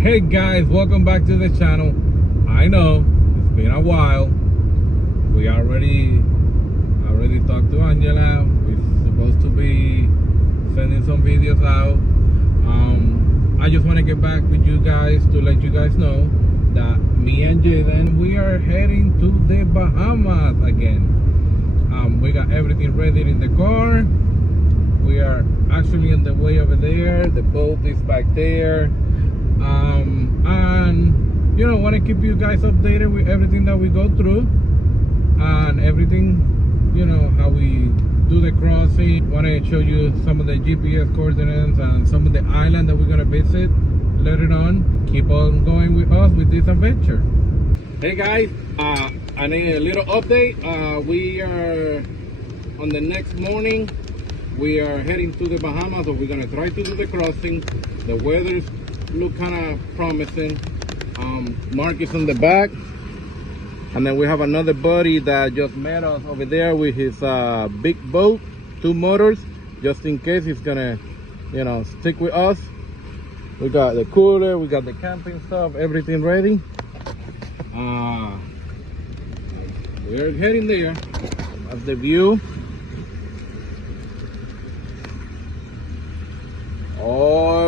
Hey guys, welcome back to the channel. I know it's been a while. We already talked to Angela. We're supposed to be sending some videos out. I just want to get back with you guys to let you guys know that me and Jaden, we are heading to the Bahamas again. We got everything ready in the car. We are actually on the way over there. The boat is back there. And you know, want to keep you guys updated with everything that we go through and everything, you know, how we do the crossing. Want to show you some of the GPS coordinates and some of the island that we're gonna visit later on. Keep on going with us with this adventure. Hey guys, I need a little update. We are on the next morning. We are heading to the Bahamas, so we're gonna try to do the crossing. The weather's look kind of promising. Mark is on the back, and then we have another buddy that just met us over there with his big boat, 2 motors, just in case he's gonna, you know, stick with us. We got the cooler, we got the camping stuff, everything ready. We're heading there. That's the view.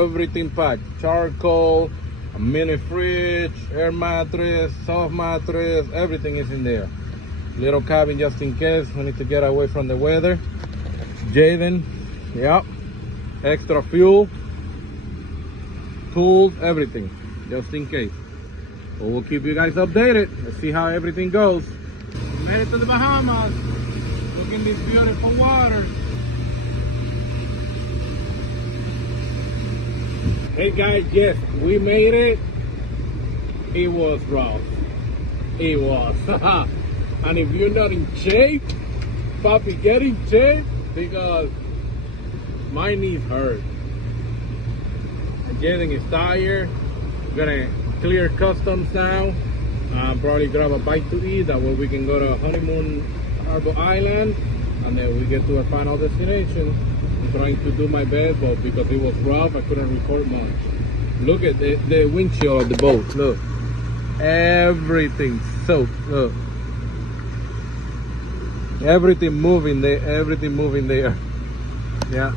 Everything packed: charcoal, a mini fridge, air mattress, soft mattress, everything is in there. Little cabin just in case we need to get away from the weather. Jaden, yep, extra fuel, tools, everything just in case. But we'll keep you guys updated. Let's see how everything goes. We made it to the Bahamas. Look at this beautiful water. Hey guys, yes, we made it. It was rough. It was. And if you're not in shape, papi, get in shape, because my knees hurt. Jaden is tired. We're gonna clear customs now. Probably grab a bite to eat. That way we can go to Honeymoon Harbor Island, and then we get to our final destination. I'm trying to do my best, but because it was rough, I couldn't record much. Look at the windshield of the boat. Look, everything soaked. Look, everything moving there. Everything moving there. Yeah,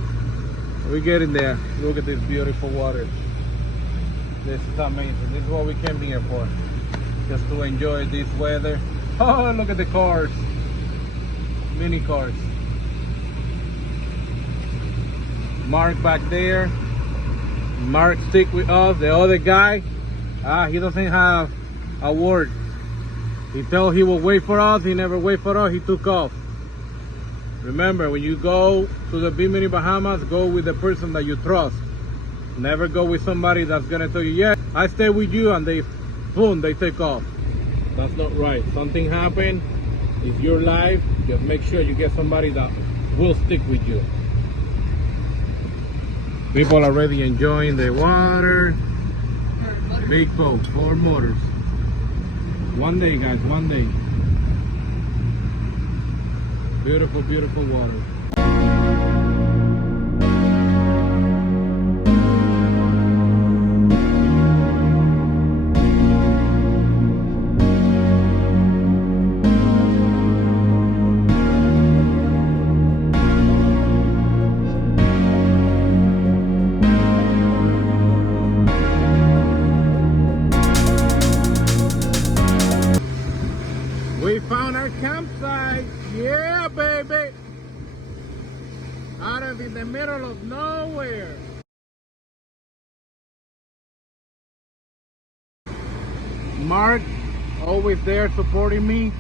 we're getting there. Look at this beautiful water. This is amazing. This is what we came here for, just to enjoy this weather. Oh, look at the cars, mini cars. Mark back there. Mark stick with us. The other guy, he doesn't have a word. He told he will wait for us. He never wait for us. He took off. Remember, when you go to the Bimini, Bahamas, go with the person that you trust. Never go with somebody that's gonna tell you, yeah, I stay with you, and they, boom, they take off. That's not right. Something happened. It's your life. Just make sure you get somebody that will stick with you. People are already enjoying the water. Big boat, 4 motors. One day, guys, one day. Beautiful, beautiful water. We found our campsite. Yeah, baby. Out of in the middle of nowhere. Mark, always there supporting me,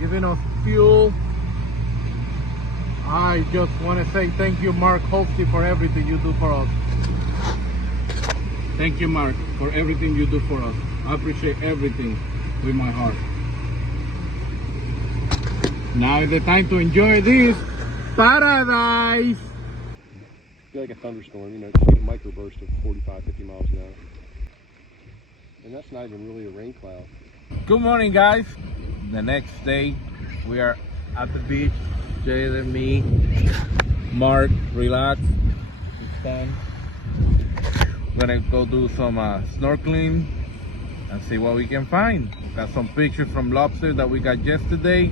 giving us fuel. I just want to say thank you, Mark Holsey, for everything you do for us. Thank you, Mark, for everything you do for us. I appreciate everything with my heart. Now is the time to enjoy this paradise. I feel like a thunderstorm, you know, just get a microburst of 45, 50 miles an hour. And that's not even really a rain cloud. Good morning, guys. The next day, we are at the beach. Jaden, me, Mark, relax. It's fun. Gonna go do some snorkeling and see what we can find. Got some pictures from lobster that we got yesterday.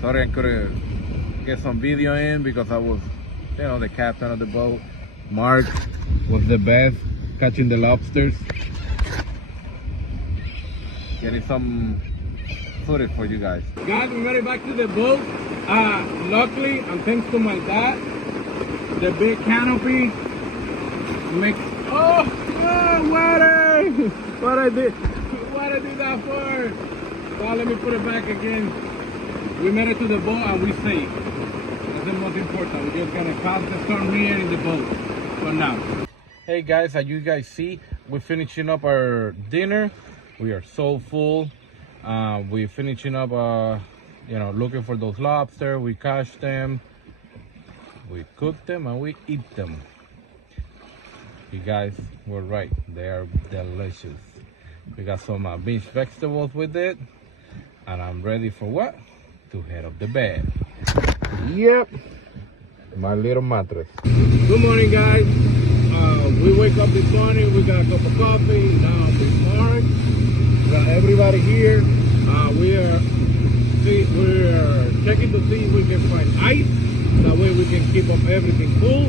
Sorry I couldn't get some video in because I was, you know, the captain of the boat. Mark was the best catching the lobsters. Getting some footage for you guys. Guys, we made it back to the boat. Luckily, and thanks to my dad, the big canopy makes, oh, water! What I did that for? Well, let me put it back again. We made it to the boat and we safe. That's the most important. We're just gonna pass the storm here in the boat for now. Hey guys, as you guys see, we're finishing up our dinner. We are so full. We're finishing up, you know, looking for those lobster. We catch them, we cook them, and we eat them. You guys were right, they are delicious. We got some beach vegetables with it, and I'm ready for what? To head up the bed. Yep, my little mattress. Good morning, guys. We wake up this morning, we got a cup of coffee. Now with Mark, we got everybody here. We're checking to see if we can find ice. That way we can keep up everything cool.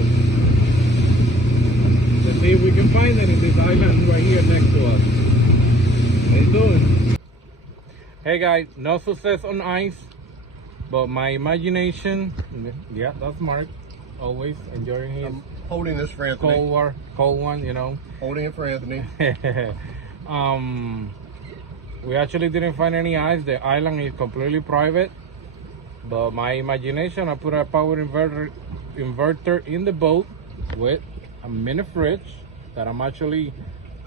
Let's see if we can find it in this island right here next to us. How you doing? Hey guys, no success on ice, but my imagination, yeah, that's Mark, always enjoying his I'm holding this for Anthony. Cold one, you know. Holding it for Anthony. We actually didn't find any ice. The island is completely private, but my imagination, I put a power inverter in the boat with a mini fridge that I'm actually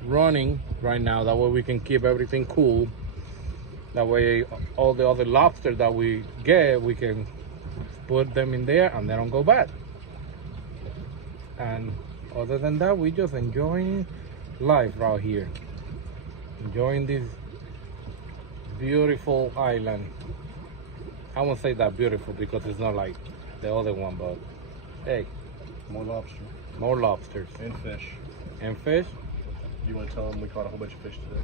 running right now. That way we can keep everything cool. That way all the other lobster that we get, we can put them in there and they don't go bad. And other than that, we just enjoying life right here. Enjoying this beautiful island. I won't say that beautiful because it's not like the other one, but hey, More lobster. more lobsters And fish. and fish. You want to tell them we caught a whole bunch of fish today?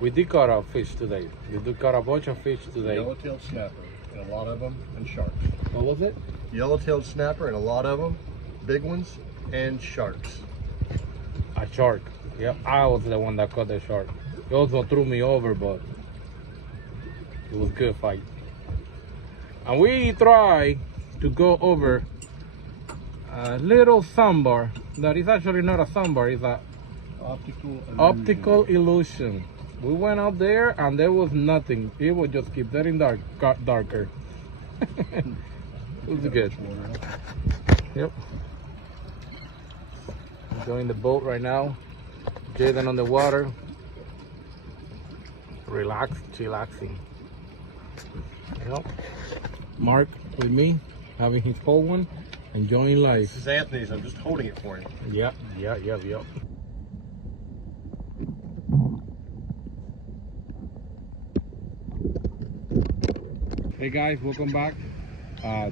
We did caught a fish today. We did caught a bunch of fish today. Yellow-tailed snapper, and a lot of them, and sharks. What was it? Yellow-tailed snapper, and a lot of them, big ones, and sharks. A shark. Yep, I was the one that caught the shark. He also threw me over, but it was a good fight. And we tried to go over a little sandbar that is actually not a sandbar, it's a optical illusion. We went out there and there was nothing. It would just keep getting darker. It was good. Yep. Enjoying the boat right now. Jaden on the water. Chillaxing. Yep. Mark with me, having his cold one, enjoying life. This is Anthony's, I'm just holding it for him. Yep. Hey guys, welcome back.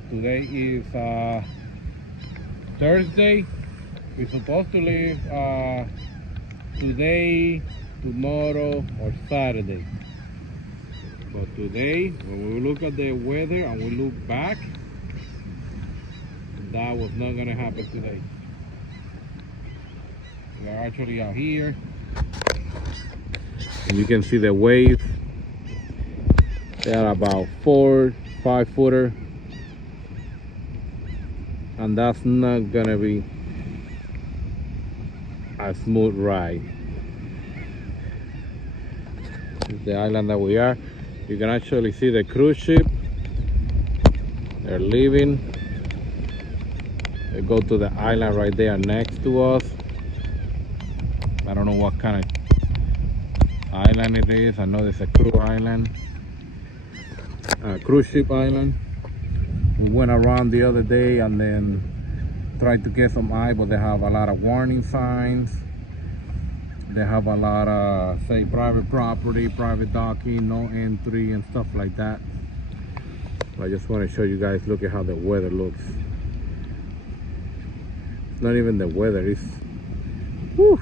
Today is Thursday. We're supposed to leave today, tomorrow, or Saturday. But today, when we look at the weather and we look back, that was not gonna happen today. We are actually out here. And you can see the waves. They are about 4-5 footer. And that's not gonna be a smooth ride. This is the island that we are. You can actually see the cruise ship. They're leaving. They go to the island right there next to us. I don't know what kind of island it is. I know it's a cruise ship island. We went around the other day and then tried to get some ice, but they have a lot of warning signs. They have a lot of, say, private property, private docking, no entry and stuff like that. I just want to show you guys, look at how the weather looks. It's not even the weather, it's, whew,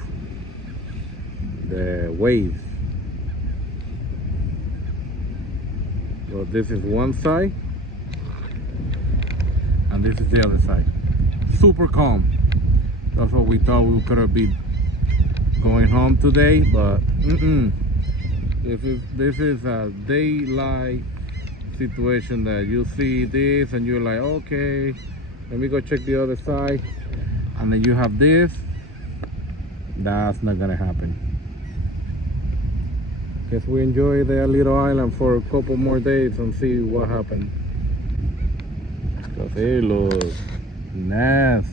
waves. So this is one side, and this is the other side. Super calm. That's what we thought we could have been going home today, but this is a daylight situation that you see this and you're like, okay, let me go check the other side, and then you have this. That's not gonna happen. Guess we enjoy the little island for a couple more days and see what happens. Because it looks nasty.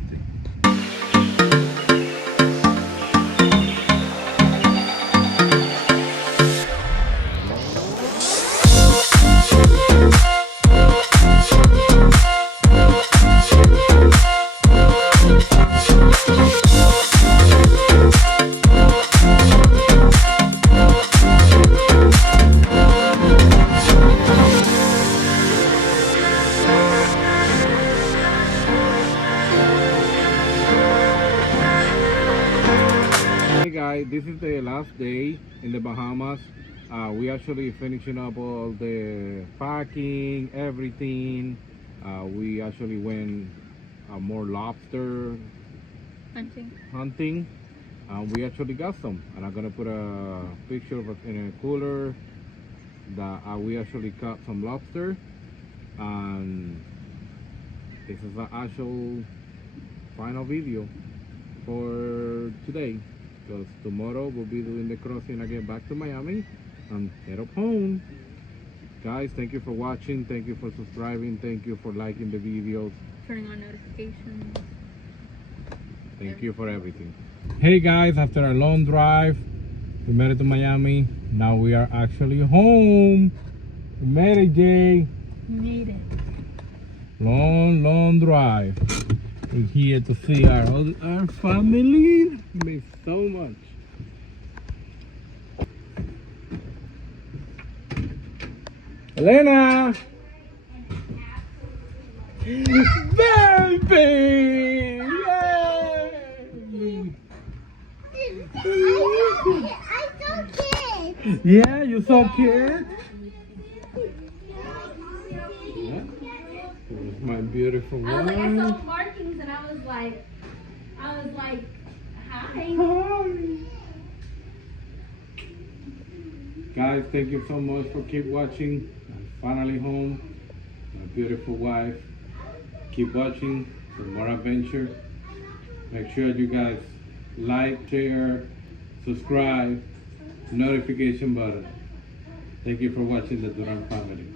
This is the last day in the Bahamas. We actually finishing up all the packing, everything. We actually went more lobster hunting. We actually got some, and I'm gonna put a picture of it in a cooler that we actually caught some lobster. And this is the actual final video for today, because tomorrow we'll be doing the crossing again back to Miami and head up home. Guys, thank you for watching, thank you for subscribing, thank you for liking the videos, turning on notifications. Thank you for everything. Hey guys, after a long drive, we made it to Miami. Now we are actually home. We made it, Jay. Made it. Long drive. We're here to see our family. Miss so much. Elena! Baby! Yay! I saw kids. Yeah, you saw kids? Yeah. Here's my beautiful wife. I saw markings and I was like, hi. Hi. Guys, thank you so much for keep watching. I'm finally home. My beautiful wife. Keep watching for more adventure. Make sure you guys like, share, subscribe, notification button. Thank you for watching the Durand family.